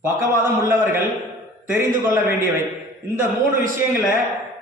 பக்கவாதம் உள்ளவர்கள் தெரிந்து கொள்ள வேண்டியவை. இந்த மூணு விஷயங்களை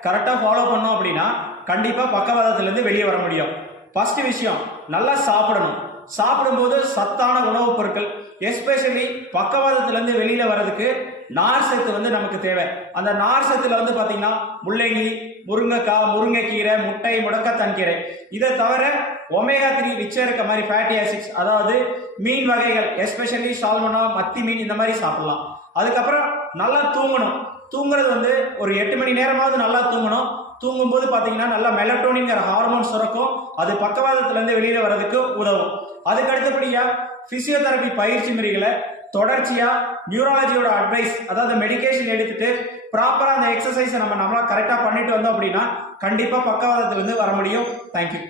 கரெக்டாக ஃபாலோ பண்ணோம் அப்படின்னா கண்டிப்பாக பக்கவாதத்திலேருந்து வெளியே வர முடியும். ஃபஸ்ட்டு விஷயம் நல்லா சாப்பிடணும். சாப்பிடும்போது சத்தான உணவுப் பொருட்கள் எஸ்பெஷலி பக்கவாதத்திலேருந்து வெளியில் வர்றதுக்கு நார் சத்து வந்து நமக்கு தேவை. அந்த நார் சத்தில் வந்து பார்த்தீங்கன்னா முள்ளங்கி முருங்கைக்காய் முருங்கைக்கீரை முட்டை முடக்கத்தான் கீரை. இதை தவிர ஒமேகா த்ரீ மிச்சம் இருக்க மாதிரி ஃபேட்டி ஆசிட்ஸ் அதாவது மீன் வகைகள் எஸ்பெஷலி சால்மனா மத்தி மீன் இந்த மாதிரி சாப்பிடலாம். அதுக்கப்புறம் நல்லா தூங்கணும். தூங்குறது வந்து ஒரு எட்டு மணி நேரமாவது நல்லா தூங்கணும். தூங்கும்போது பார்த்தீங்கன்னா நல்லா மெலட்டோனிங்கிற ஹார்மோன் சுரக்கும். அது பக்கவாதத்துலேருந்து வெளியில் வர்றதுக்கு உதவும். அதுக்கு அடுத்தபடியாக பிசியோதெரபி பயிற்சி முறைகளை தொடர்ச்சியாக நியூராலஜியோட அட்வைஸ் அதாவது மெடிகேஷன் எடுத்துட்டு ப்ராப்பராக அந்த எக்ஸசைஸை நம்ம நம்மளா கரெக்டாக பண்ணிட்டு வந்தோம் அப்படின்னா கண்டிப்பாக பக்கவாதத்திலிருந்து வர முடியும். தேங்க்யூ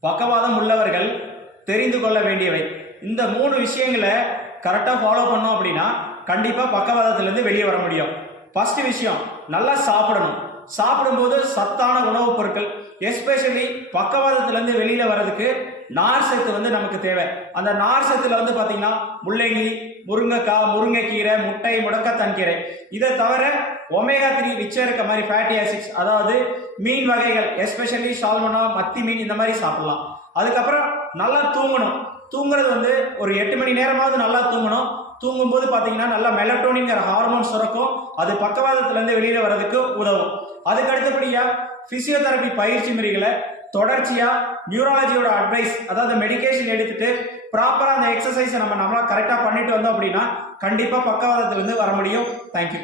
பக்கவாதம் உள்ளவர்கள் தெரிந்து கொள்ள வேண்டியவை. இந்த மூணு விஷயங்களை கரெக்டாக ஃபாலோ பண்ணோம் அப்படின்னா கண்டிப்பாக பக்கவாதத்துலேருந்து வெளியே வர முடியும். ஃபர்ஸ்ட் விஷயம் நல்லா சாப்பிடணும். சாப்பிடும்போது சத்தான உணவுப் பொருட்கள் எஸ்பெஷலி பக்கவாதத்திலேருந்து வெளியில் வர்றதுக்கு நார் சத்து வந்து நமக்கு தேவை. அந்த நார் சத்துல வந்து பார்த்தீங்கன்னா முள்ளங்கி முருங்கைக்காய் முருங்கைக்கீரை முட்டை முடக்கத்தான் கீரை. இதை தவிர ஒமேகா த்ரீ மிச்சம் இருக்க மாதிரி ஃபேட்டி ஆசிட்ஸ் அதாவது மீன் வகைகள் எஸ்பெஷலி சால்மனா மத்தி மீன் இந்த மாதிரி சாப்பிடலாம். அதுக்கப்புறம் நல்லா தூங்கணும். தூங்குறது வந்து ஒரு எட்டு மணி நேரமாவது நல்லா தூங்கணும். தூங்கும்போது பார்த்தீங்கன்னா நல்லா மெலட்டோனிங்கிற ஹார்மோன் சுரக்கும். அது பக்கவாதத்துலேருந்து வெளியில் வர்றதுக்கு உதவும். அதுக்கு அடுத்தபடியாக பிசியோதெரபி பயிற்சி முறைகளை தொடர்ச்சியாக நியூராலஜியோட அட்வைஸ் அதாவது மெடிகேஷன் எடுத்துட்டு ப்ராப்பராக அந்த எக்ஸசைஸை நம்ம நம்மளா கரெக்டாக பண்ணிட்டு வந்தோம் அப்படின்னா கண்டிப்பாக பக்கவாதத்துலேருந்து வர முடியும். தேங்க்யூ